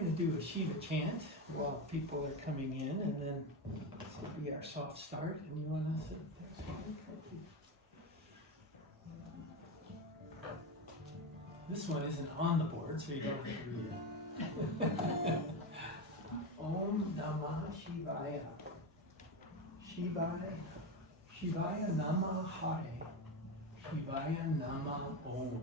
going to do a Shiva chant while people are coming in, and then this will be our soft start. And you want to sit there? This one isn't on the board, so you don't have to read it. Om Namah Shivaya. Shivaya. Shivaya Namah Hare. Shivaya Namah Om.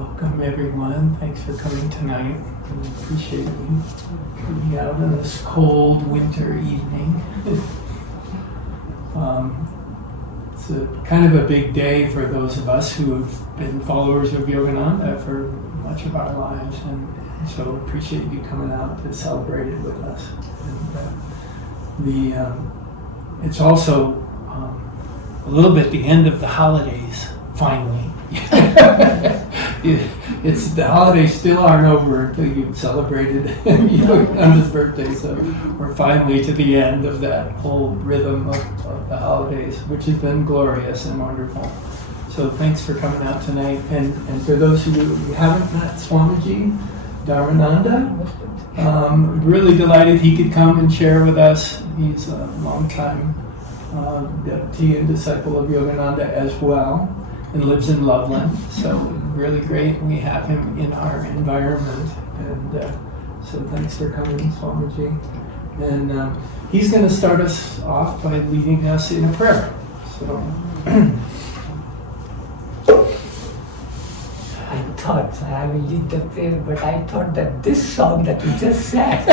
Welcome everyone. Thanks for coming tonight. We appreciate you coming out on this cold winter evening. It's a kind of a big day for those of us who have been followers of Yogananda for much of our lives, and so appreciate you coming out to celebrate it with us. And, it's also a little bit the end of the holidays, finally. It's the holidays still aren't over until you've celebrated Yogananda's birthday, so we're finally to the end of that whole rhythm of the holidays, which has been glorious and wonderful. So thanks for coming out tonight, and for those who haven't met Swamiji Dharmananda, really delighted he could come and share with us. He's a long-time devotee and disciple of Yogananda as well, and lives in Loveland, so really great we have him in our environment, and so thanks for coming, Swamiji. And he's going to start us off by leading us in a prayer. So I thought I will lead the prayer, but I thought that this song that you just sang,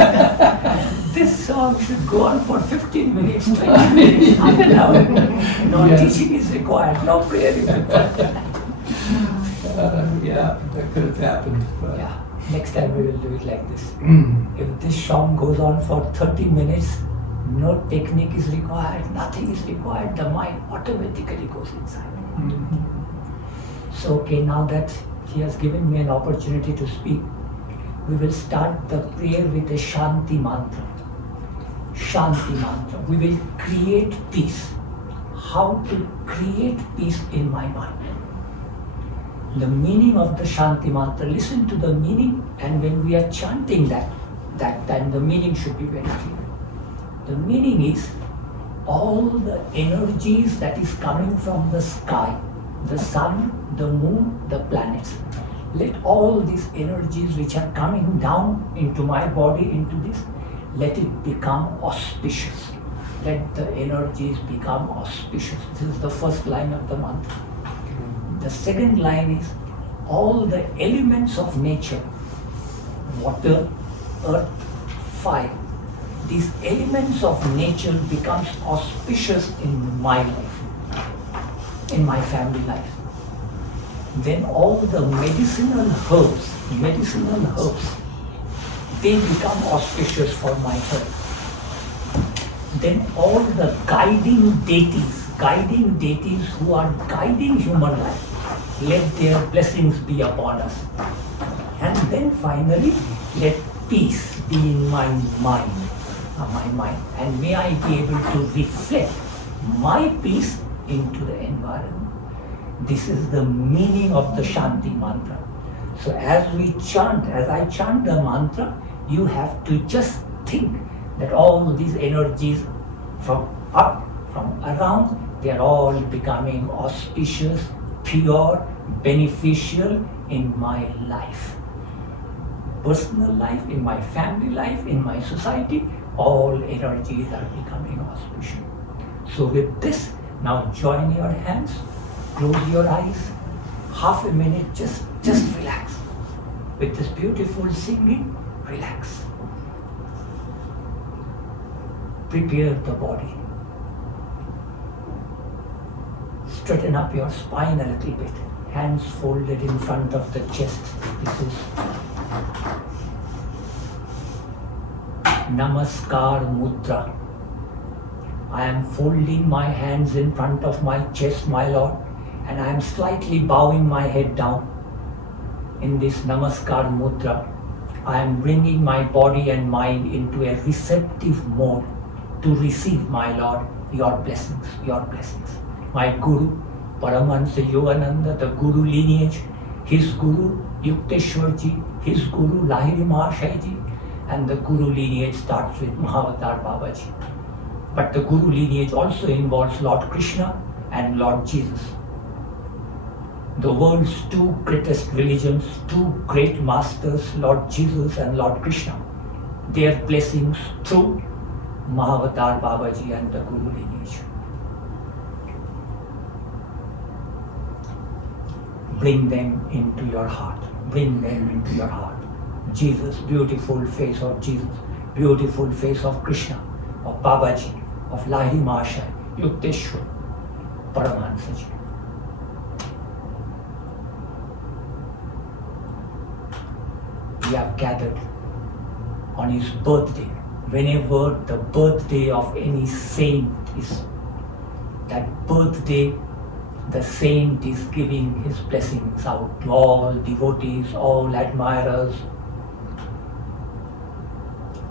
this song should go on for 15 minutes, 20 minutes, half an hour. No teaching is required, no prayer is required. Yeah, that could have happened. But. Yeah, next time we will do it like this. If this song goes on for 30 minutes, no technique is required, nothing is required, the mind automatically goes inside. So, okay, now that he has given me an opportunity to speak, we will start the prayer with the Shanti mantra. Shanti mantra. We will create peace. How to create peace in my mind. The meaning of the Shanti mantra, listen to the meaning, and when we are chanting that time the meaning should be very clear. The meaning is all the energies that is coming from the sky, the sun, the moon, the planets. Let all these energies which are coming down into my body, into this, let it become auspicious. Let the energies become auspicious. This is the first line of the mantra. The second line is all the elements of nature, water, earth, fire. These elements of nature becomes auspicious in my life, in my family life. Then all the medicinal herbs, they become auspicious for my health. Then all the guiding deities who are guiding human life, let their blessings be upon us. And then finally, let peace be in my mind, and may I be able to reflect my peace into the environment. This is the meaning of the Shanti mantra. So as I chant the mantra, you have to just think that all these energies from up, from around, they are all becoming auspicious, pure, beneficial in my life. Personal life, in my family life, in my society, all energies are becoming auspicious. So with this, now join your hands, close your eyes, half a minute, just relax. With this beautiful singing, relax. Prepare the body. Straighten up your spine a little bit. Hands folded in front of the chest. This is Namaskar Mudra. I am folding my hands in front of my chest, my Lord, and I am slightly bowing my head down. In this Namaskar Mudra, I am bringing my body and mind into a receptive mode to receive, my Lord, your blessings, your blessings. My Guru, Paramahansa Yogananda, the Guru lineage, his Guru Yukteswarji, his Guru Lahiri Mahashayji, and the Guru lineage starts with Mahavatar Babaji. But the Guru lineage also involves Lord Krishna and Lord Jesus. The world's two greatest religions, two great masters, Lord Jesus and Lord Krishna, their blessings through Mahavatar Babaji and the Guru lineage. Bring them into your heart. Bring them into your heart. Jesus, beautiful face of Jesus, beautiful face of Krishna, of Babaji, of Lahiri Mahashaya, Yukteshwar, Paramahansaji. We have gathered on his birthday. Whenever the birthday of any saint is, that birthday, the saint is giving his blessings out to all devotees, all admirers.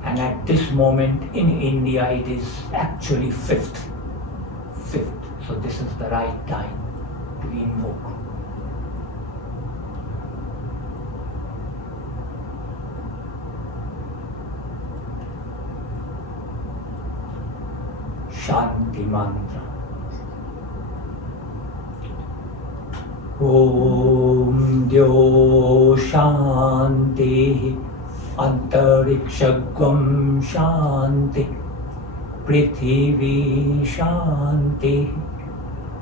And at this moment in India, it is actually fifth. So this is the right time to invoke. Shanti mantra. Om Dyo Shanti Antarikshagam Shanti Prithvi Shanti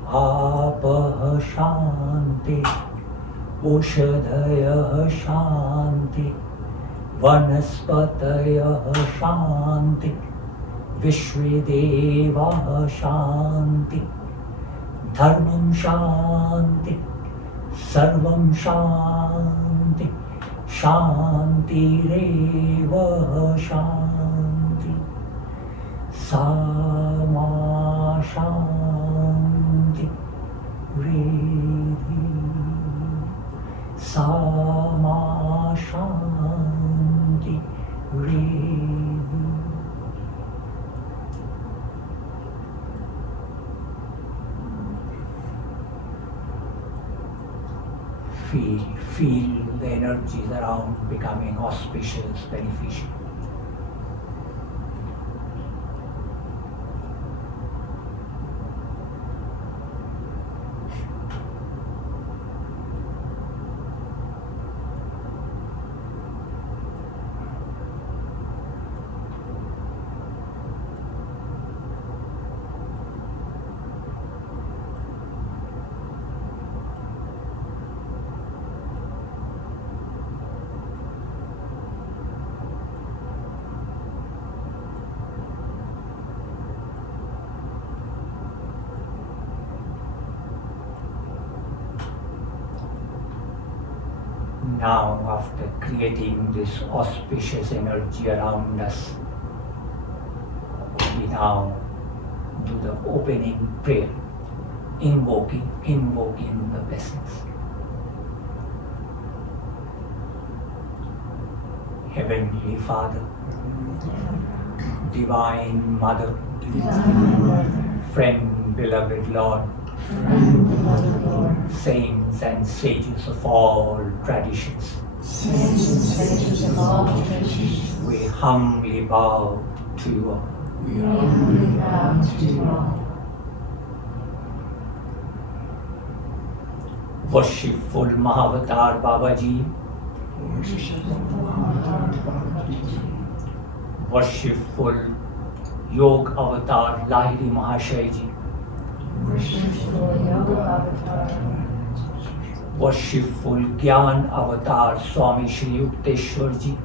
Apah Shanti Ushadaya Shanti Vanaspataya Shanti Vishvedeva Shanti Dharmam Shanti Sarvam Shanti Shanti Reva Shanti Sama Shanti Revi Sama Shanti Revi. Feel the energies around becoming auspicious, beneficial. Now, after creating this auspicious energy around us, we now do the opening prayer, invoking the blessings. Heavenly Father, Divine Mother, Friend, beloved Lord, saints and sages of all traditions, we humbly bow to you all. Worshipful Mahavatar Babaji, worshipful Yog Avatar Lahiri Mahashaya Ji, worshipful Gyan Avatar Swami Shri Yukteshwar Ji,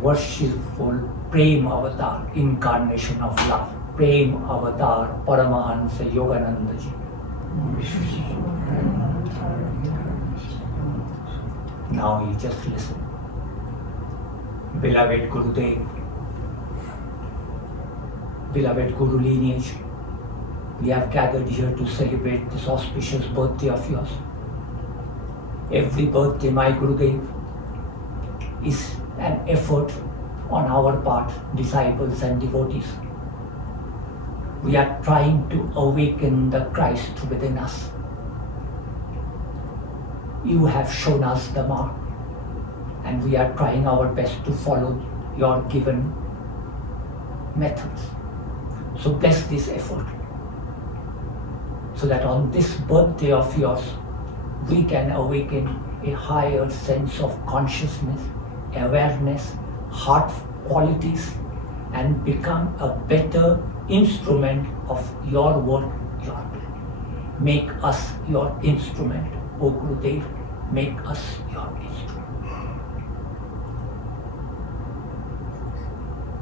worshipful Prem Avatar, incarnation of love, Prem Avatar Paramahansa Yogananda Ji. Now you just listen. Beloved Gurudev, beloved Guru lineage, we have gathered here to celebrate this auspicious birthday of yours. Every birthday, my Gurudev, is an effort on our part, disciples and devotees. We are trying to awaken the Christ within us. You have shown us the mark, and we are trying our best to follow your given methods. So bless this effort, so that on this birthday of yours, we can awaken a higher sense of consciousness, awareness, heart qualities, and become a better instrument of your work, your will. make us your instrument. O Gurudev, make us your instrument.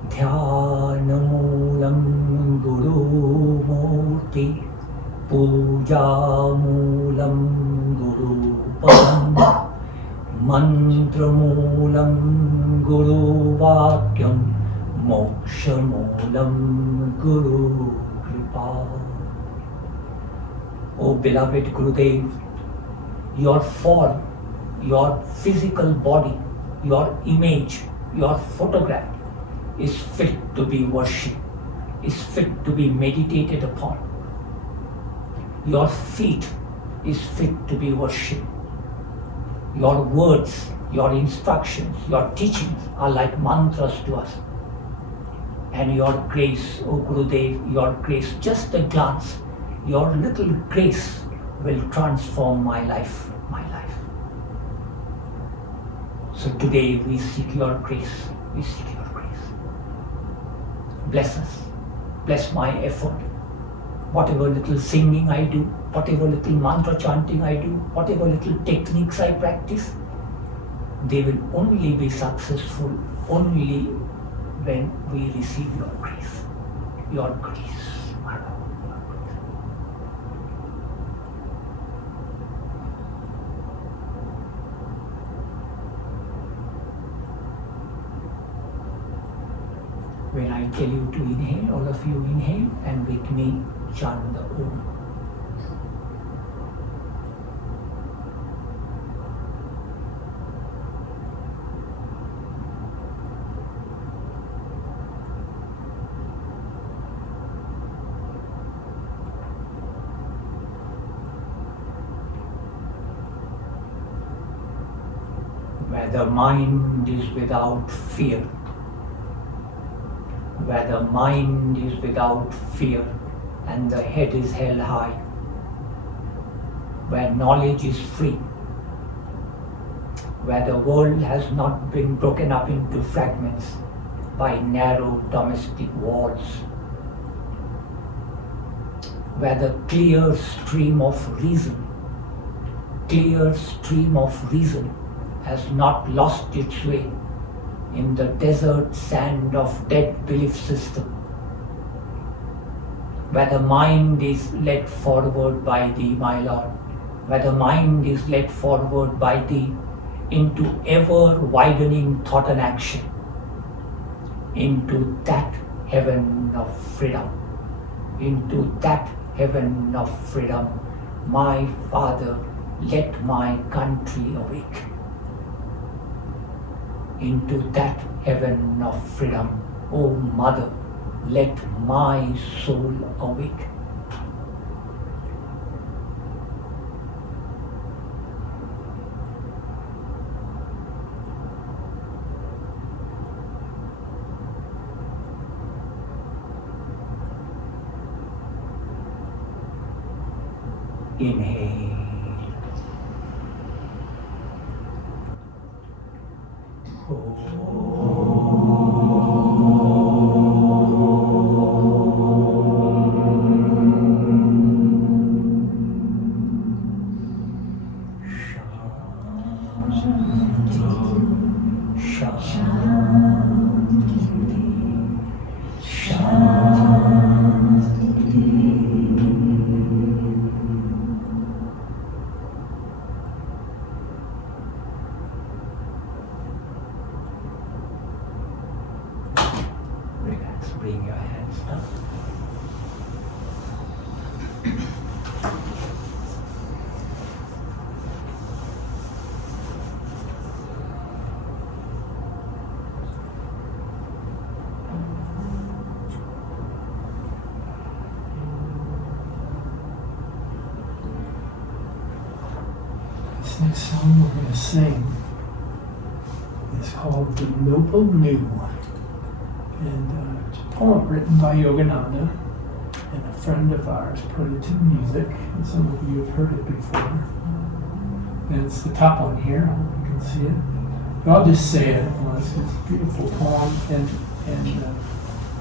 Dhyanamoolam Guru Murti, Pujamoolam Guru Padam, Mantramoolam Guru Vakyam, Mokshamoolam Guru Kripa. O beloved Gurudev, your form, your physical body, your image, your photograph is fit to be worshipped, is fit to be meditated upon. Your feet is fit to be worshipped. Your words, your instructions, your teachings are like mantras to us. And your grace, O Gurudev, your grace, just a glance, your little grace will transform my life, my life. So today we seek your grace, we seek your grace. Bless us, bless my effort. Whatever little singing I do, whatever little mantra chanting I do, whatever little techniques I practice, they will only be successful only when we receive your grace, my Lord, your grace. When I tell you to inhale, all of you inhale and with me chant the Om. Where the mind is without fear, where the mind is without fear and the head is held high, where knowledge is free, where the world has not been broken up into fragments by narrow domestic walls, where the clear stream of reason has not lost its way in the desert sand of dead belief system, where the mind is led forward by Thee, my Lord, where the mind is led forward by Thee into ever widening thought and action, into that heaven of freedom, into that heaven of freedom. My Father, let my country awake. Into that heaven of freedom, O Mother, let my soul awake. Inhale. Relax, bring your hands down. This next song we're going to sing is called The Noble New. And it's a poem written by Yogananda, and a friend of ours put it to music, and some of you have heard it before. And it's the top one here, I hope you can see it. But I'll just say it. It's a beautiful poem, and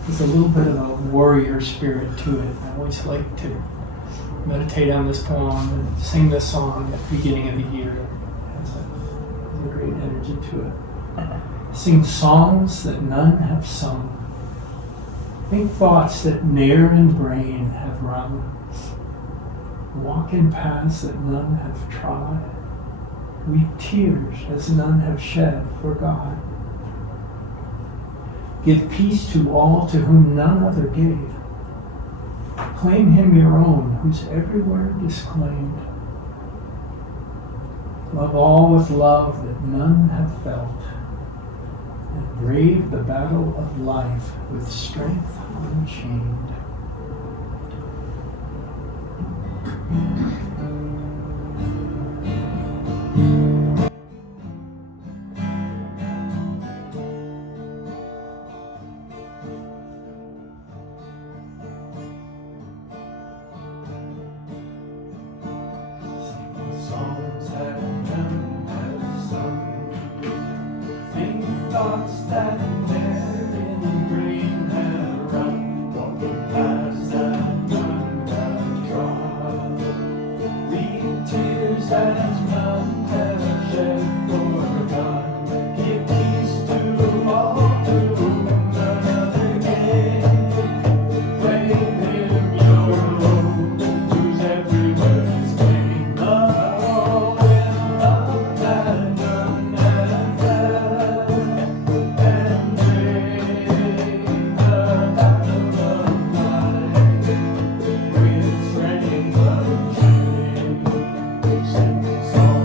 there's a little bit of a warrior spirit to it. I always like to meditate on this poem and sing this song at the beginning of the year. It has a great energy to it. Sing songs that none have sung. Think thoughts that ne'er in brain have rung. Walk in paths that none have trod. Weep tears as none have shed for God. Give peace to all to whom none other gave. Claim him your own, who's everywhere disclaimed. Love all with love that none have felt, and brave the battle of life with strength unchained. Songs that none have sung, think thoughts that ne'er in brain have run, walking paths that none have trod, weep tears as none have shed for God. Give peace to all to whom none other gave. Claim him your own, who's everywhere is claimed. Love with love that none have felt, and brave the battle of life with strength unchained. Sing songs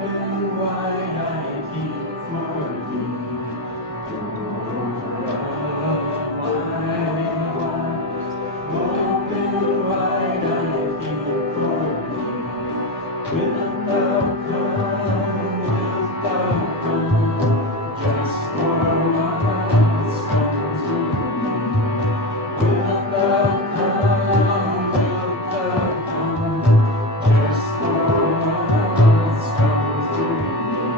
Open wide I keep for thee, door of wide arms. Open wide I keep for thee. Wilt thou come? Wilt thou come? Just for once come to me. Wilt thou come? Wilt thou come? Just for once come to me.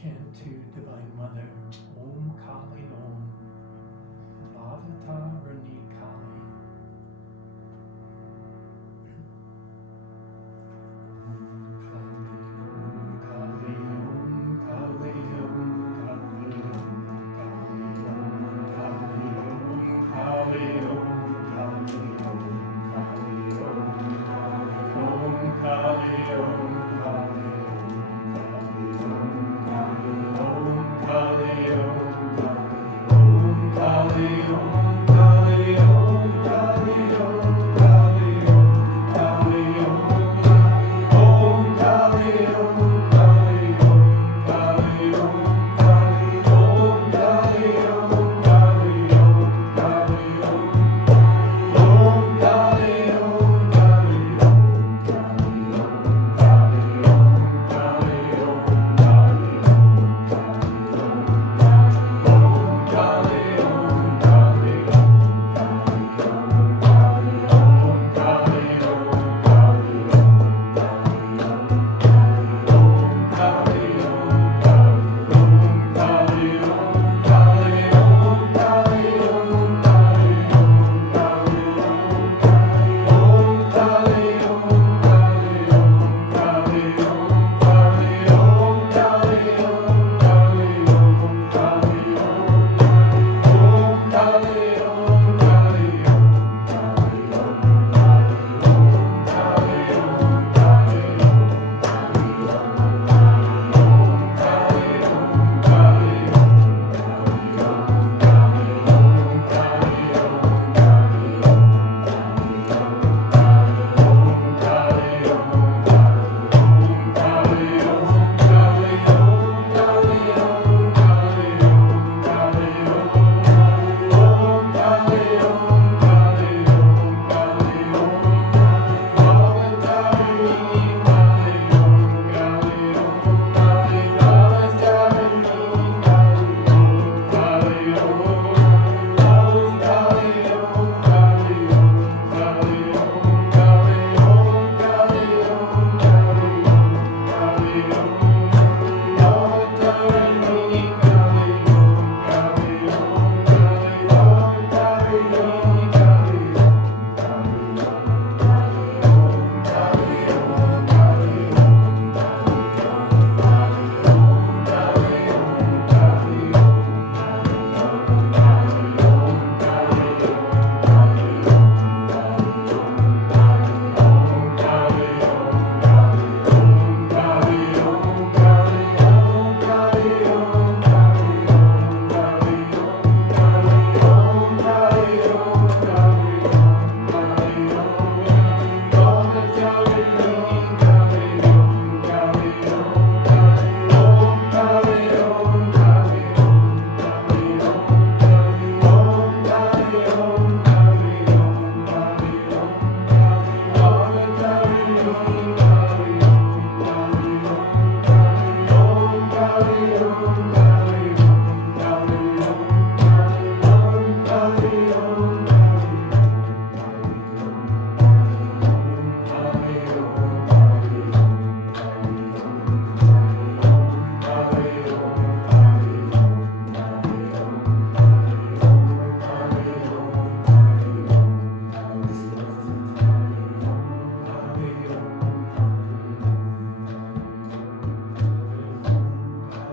chant to Divine Mother, Om Kali Om, Bhavata Rani Kali. Kali Om, Kali Om, Kali Om, Kali Om, Kali Om, Kali Om, Kali Om, Kali Om, Kali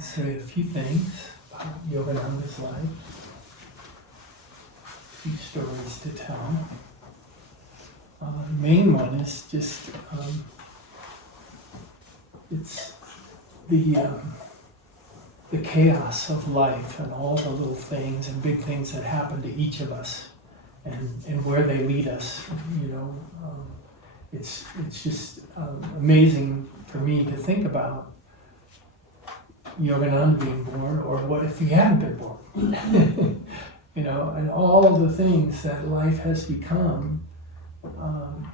to say a few things about Yogananda's life, a few stories to tell. The main one is just, it's the the chaos of life and all the little things and big things that happen to each of us, and where they lead us. It's just amazing for me to think about Yogananda being born, or what if he hadn't been born? And all of the things that life has become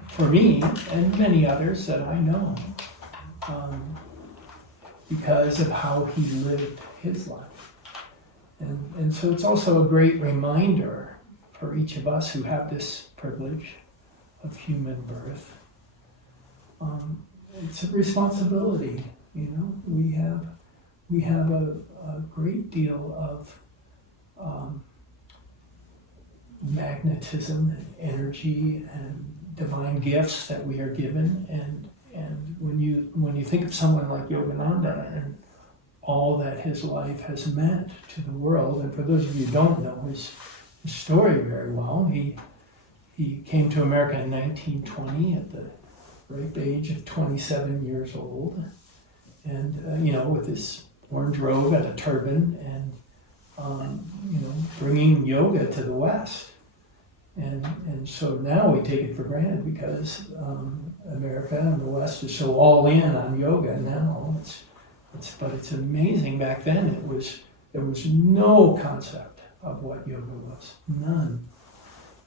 for me and many others that I know, because of how he lived his life. And so it's also a great reminder for each of us who have this privilege of human birth. It's a responsibility, we have a great deal of magnetism and energy and divine gifts that we are given, and when you think of someone like Yogananda and all that his life has meant to the world, and for those of you who don't know his story very well, he came to America in 1920 at the ripe age of 27 years old, and with his orange robe and a turban, and bringing yoga to the West. And so now we take it for granted because America and the West is so all in on yoga now. But it's amazing. Back then there was no concept of what yoga was, none.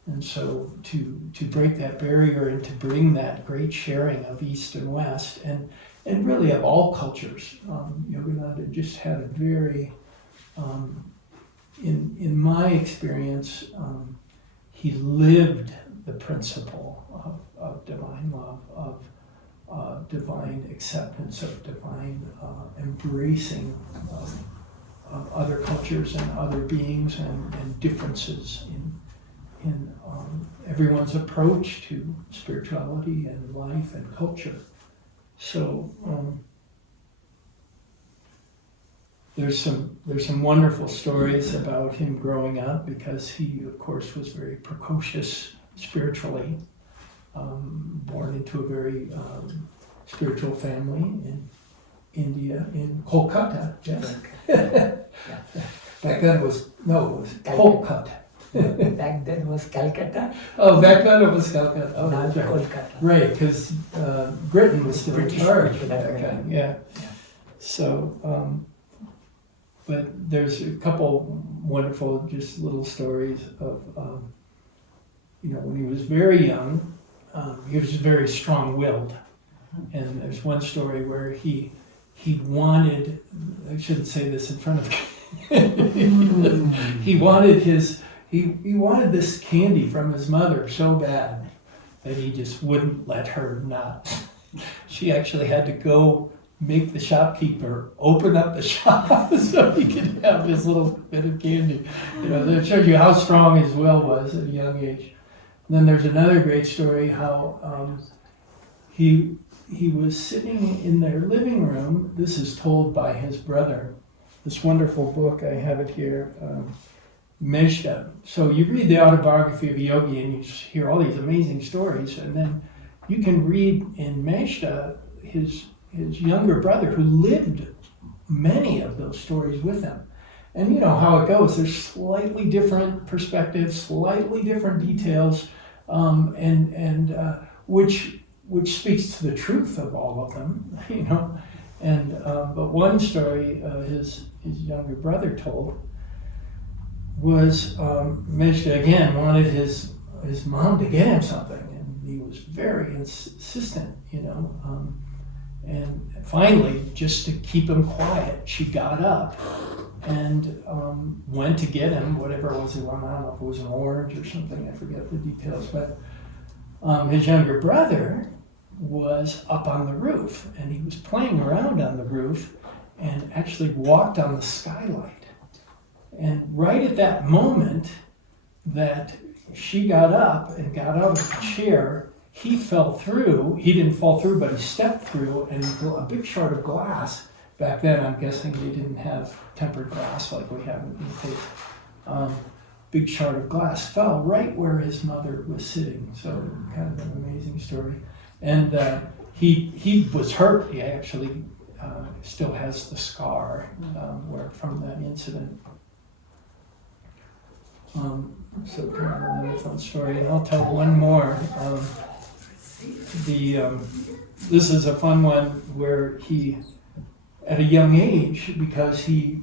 And so to break that barrier and to bring that great sharing of East and West, and really of all cultures, Yogananda just had a very, in my experience, he lived the principle of divine love, of divine acceptance, of divine embracing of other cultures and other beings and differences in everyone's approach to spirituality and life and culture. So there's some wonderful stories about him growing up, because he, of course, was very precocious spiritually, born into a very spiritual family in India, in Kolkata, yes. Back then it was Kolkata. Back then was Calcutta. Oh, back then it was Calcutta. Oh, Now that's right. Kolkata. Right, because Britain was still in British charge British back back then. then. Yeah. Yeah. So, but there's a couple wonderful, just little stories of, when he was very young, he was very strong-willed, and there's one story where he wanted, I shouldn't say this in front of he wanted he wanted this candy from his mother so bad that he just wouldn't let her not. She actually had to go make the shopkeeper open up the shop so he could have his little bit of candy. That shows you how strong his will was at a young age. And then there's another great story how he was sitting in their living room. This is told by his brother. This wonderful book, I have it here, Meshta. So you read the autobiography of a yogi and you hear all these amazing stories, and then you can read in Meshta his younger brother who lived many of those stories with him. And you know how it goes. There's slightly different perspectives, slightly different details, which speaks to the truth of all of them, And but one story his younger brother told was Meshta again wanted his mom to get him something, and he was very insistent, and finally, just to keep him quiet, she got up and went to get him whatever it was he wanted. I don't know if it was an orange or something, I forget the details, but his younger brother was up on the roof, and he was playing around on the roof and actually walked on the skylight. And right at that moment that she got up and got out of the chair, he fell through. He didn't fall through, but he stepped through, and a big shard of glass. Back then, I'm guessing they didn't have tempered glass like we have these days. Big shard of glass fell right where his mother was sitting. So kind of an amazing story. And he was hurt. He actually still has the scar where from that incident. So kind of another fun story, and I'll tell one more. This is a fun one where he, at a young age, because he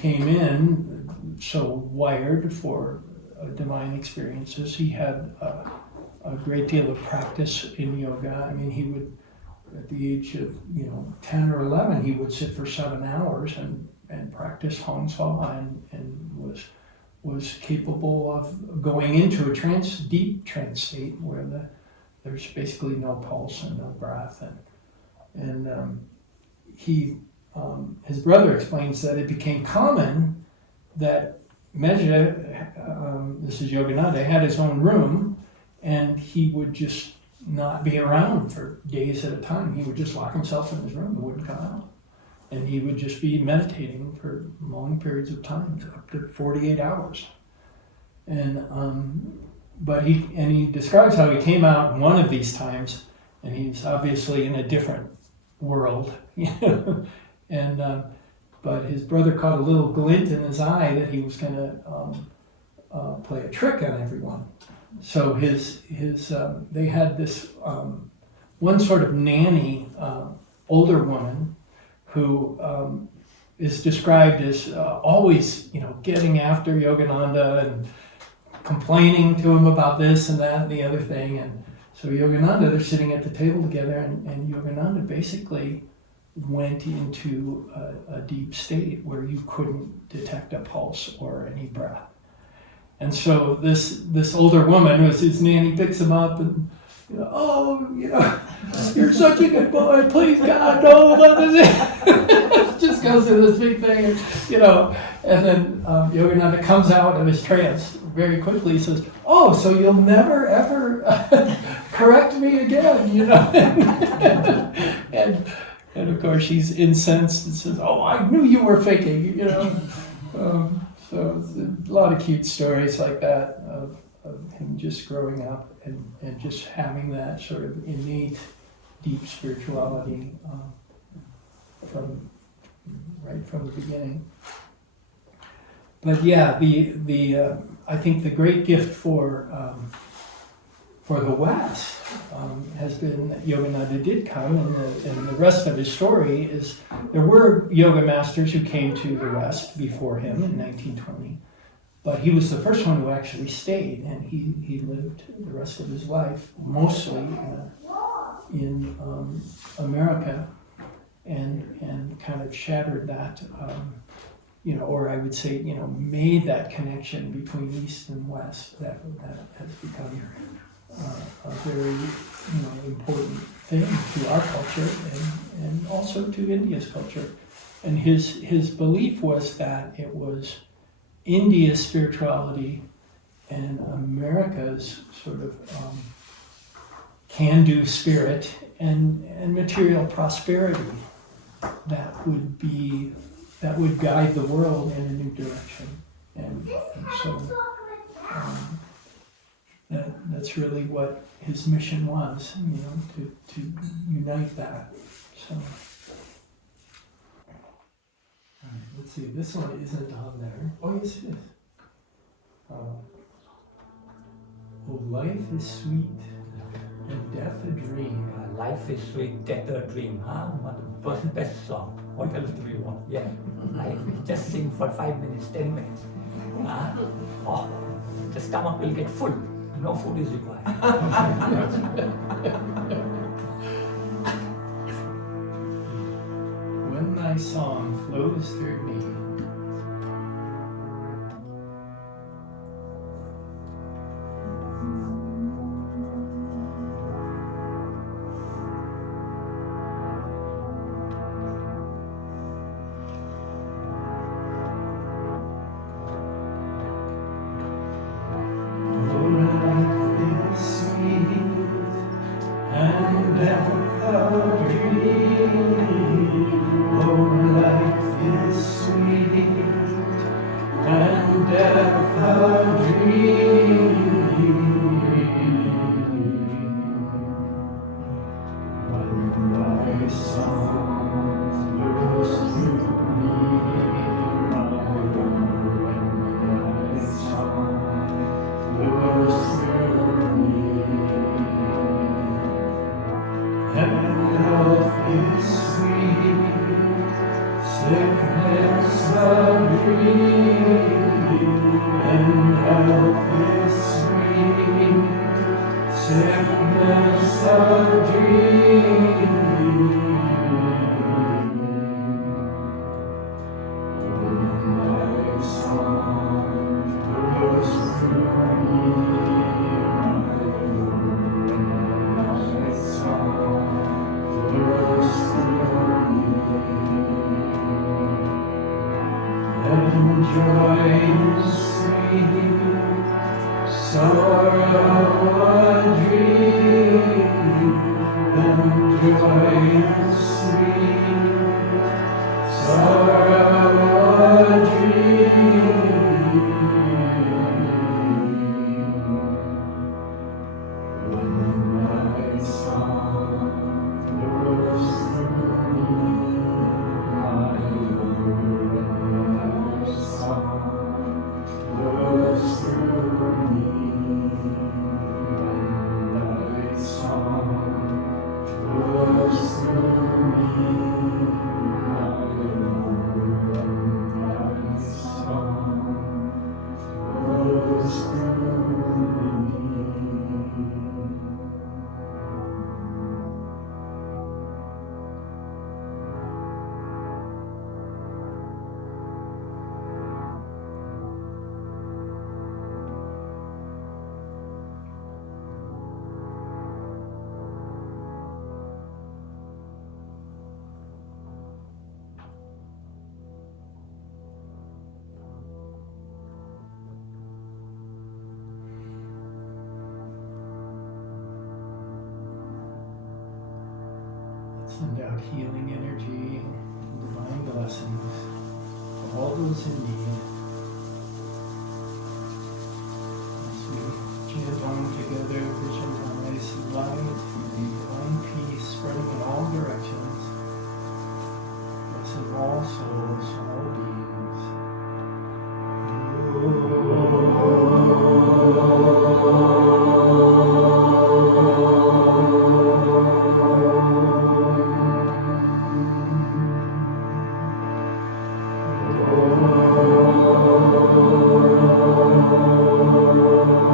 came in so wired for divine experiences, he had a great deal of practice in yoga. I mean, he would, at the age of 10 or 11, he would sit for 7 hours and practice Hong Sa, and was capable of going into a deep trance state where there's basically no pulse and no breath, and his brother explains that it became common that Meja, this is Yogananda, had his own room, and he would just not be around for days at a time. He would just lock himself in his room and wouldn't come out. And he would just be meditating for long periods of time, up to 48 hours. And but he describes how he came out one of these times, and he's obviously in a different world, and but his brother caught a little glint in his eye that he was going to play a trick on everyone. So they had this one sort of nanny, older woman, who is described as always, getting after Yogananda and complaining to him about this and that and the other thing. And so Yogananda, they're sitting at the table together, and Yogananda basically went into a deep state where you couldn't detect a pulse or any breath. And so this older woman, who's his nanny, picks him up and, you're such a good boy, please God, don't let this just goes through this big thing, and then Yogananda comes out of his trance very quickly. He says, "Oh, so you'll never ever correct me again, and of course she's incensed and says, "Oh, I knew you were faking," So it's a lot of cute stories like that of him just growing up and just having that sort of innate deep spirituality right from the beginning. But yeah, I think the great gift for the West has been that Yogananda did come, and the rest of his story is there were yoga masters who came to the West before him in 1920, but he was the first one who actually stayed, and he lived the rest of his life mostly in America, and kind of shattered that, or I would say, made that connection between East and West that has become a very important thing to our culture and also to India's culture. And his belief was that it was India's spirituality and America's sort of can-do spirit and material prosperity that would guide the world in a new direction. And so that's really what his mission was, to unite that. So, all right, let's see. This one isn't on there. Oh, yes, it is. Oh, life is sweet and death a dream. Life is sweet, death a dream. Person's best song. What else do you want? Yeah, life is just sing for 5 minutes, 10 minutes. The stomach will get full. No food is required. When thy song flows through me, sweet. sickness of dreaming. My song flows through me, my song flows through me, and joy is sweet. Sorrow a dream, and joy is sweet. Sorrow a dream. When my song flows through me, my Lord, my song flows through me. Send out healing energy and divine blessings for all those in need. As we chant on together, visualize light and divine peace spreading in all directions, blessing all souls, all beings.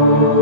Oh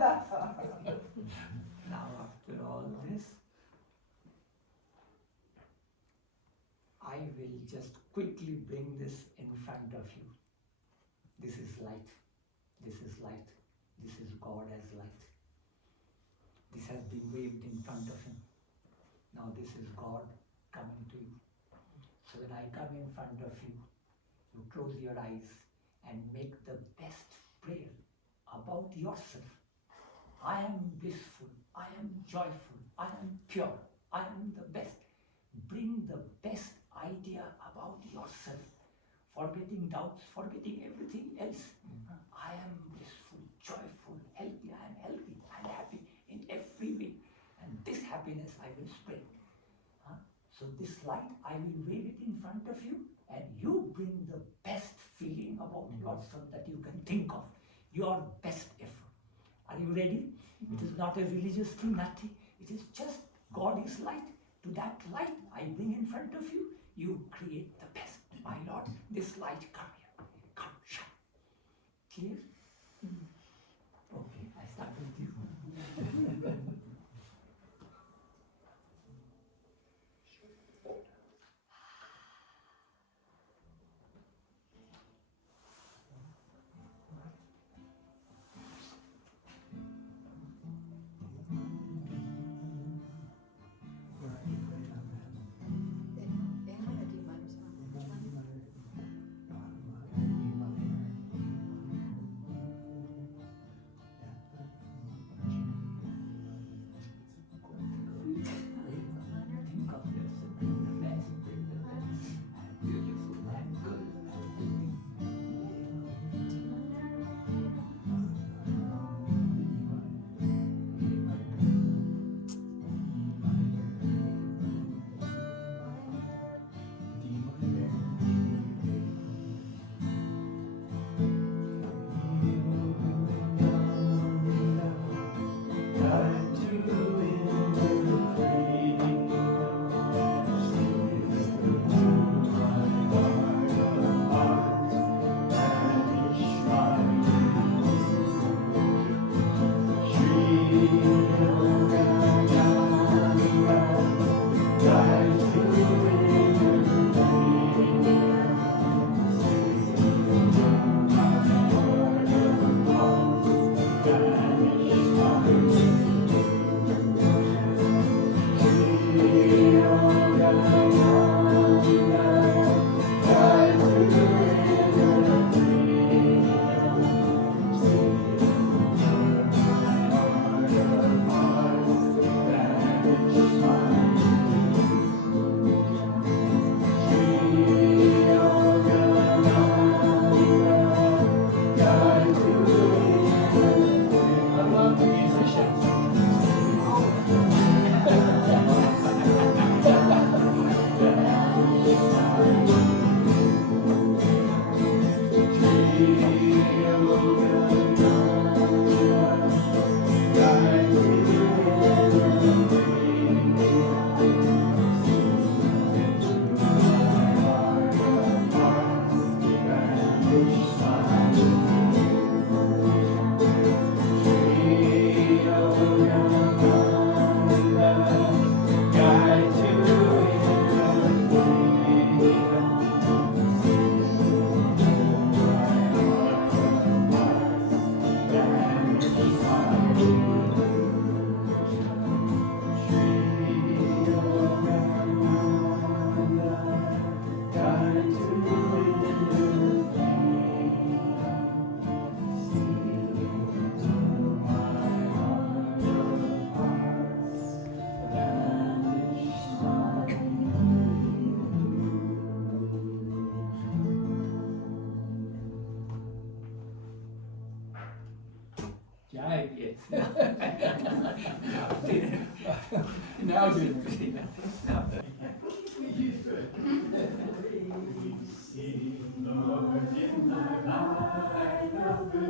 Now after all this, I will just quickly bring this in front of you. This is light. This is light. This is God as light. This has been waved in front of him. Now this is God coming to you. So when I come in front of you, you close your eyes and make the best prayer about yourself. I am blissful, I am joyful, I am pure, I am the best. Bring the best idea about yourself, forgetting doubts, forgetting everything else. I am blissful, joyful, healthy, I am healthy, I am happy in every way. And this happiness I will spread. So this light, I will wave it in front of you, and you bring the best feeling about yourself that you can think of, your best effort. Are you ready? It is not a religious thing, nothing. It is just God is light. To that light I bring in front of you, you create the best. My Lord, this light, come here. Come, shine. Clear? Okay, I start with you. Think of yourself, bring the best, and beautiful and good. Now do. Lord, in the light of the